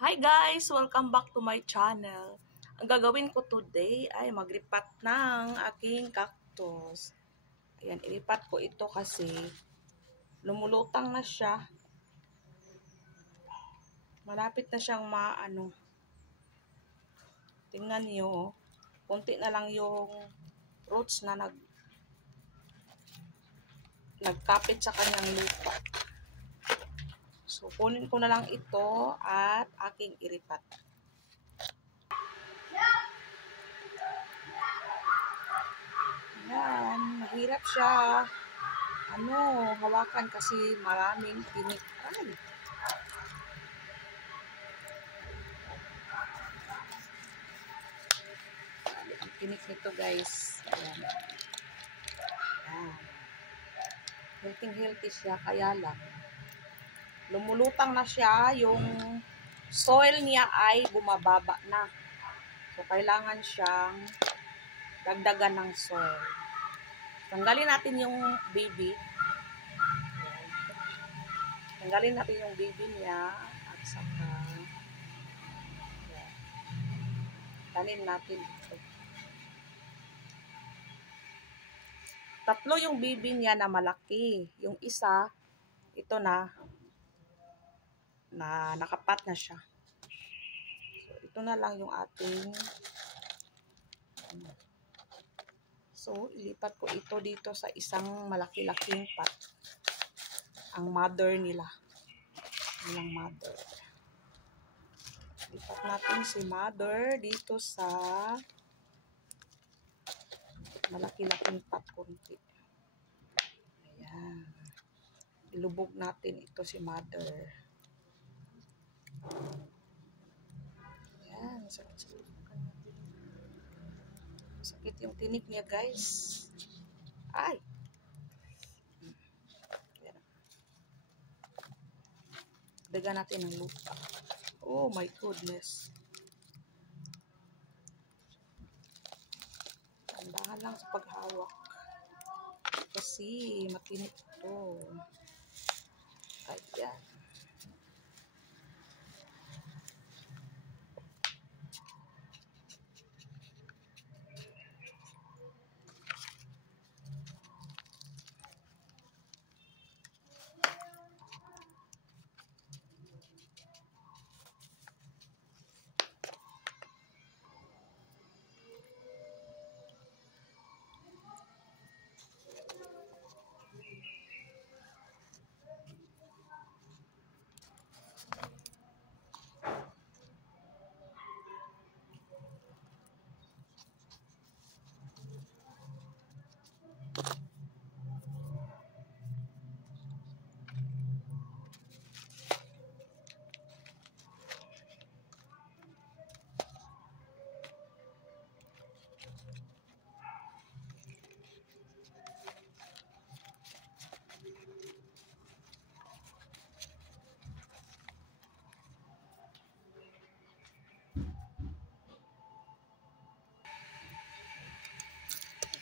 Hi guys! Welcome back to my channel. Ang gagawin ko today ay magripat ng aking cactus. Ayan, ilipat ko ito kasi lumulutang na siya. Malapit na siyang maano. Tingnan niyo, konti na lang yung roots na nagkapit sa kanyang lupa. So, kunin ko na lang ito at aking iripat. Ayan, mahirap siya. Hawakan kasi maraming tinik. Ay! Ang tinik nito guys. Ayan. Ayan. Healthy siya, kaya lang. Lumulutang na siya, yung soil niya ay bumababa na. So, kailangan siyang dagdagan ng soil. Tanggalin natin yung baby. Tanggalin natin yung baby niya at saka tanim natin ito. Tatlo yung baby niya na malaki. Yung isa, ito na nakapat na siya. So, ito na lang yung ating So, ilipat ko ito dito sa isang malaki-laking pot. Ang mother nila. Nilang mother. Lipat natin si mother dito sa malaki-laking pot kunti. Ayan. Ilubog natin ito si mother. Ayan. Sakit yung tinik niya guys. Ay! Dagan natin ng lupa. Oh my goodness. Tandahan lang sa paghawak. Kasi matinik ito. Ayan.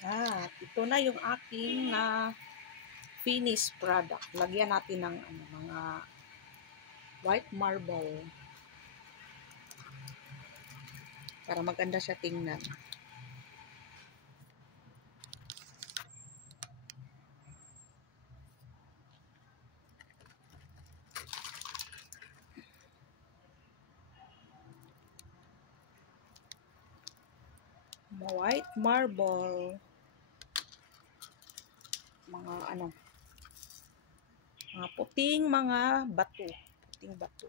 At ito na yung aking finished product. Lagyan natin ng mga white marble para maganda siya tingnan. White marble. Mga puting mga bato. Puting bato.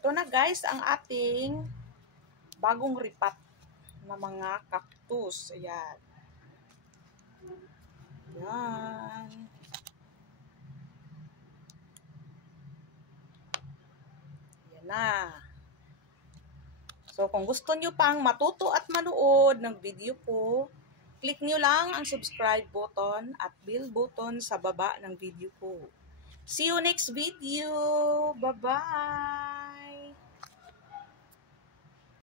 Ito na guys ang ating bagong ripat na mga cactus. Ayan. Ayan. Ayan na. So kung gusto nyo pang matuto at manood ng video ko, Click nyo lang ang subscribe button at bell button sa baba ng video ko. See you next video! Bye-bye!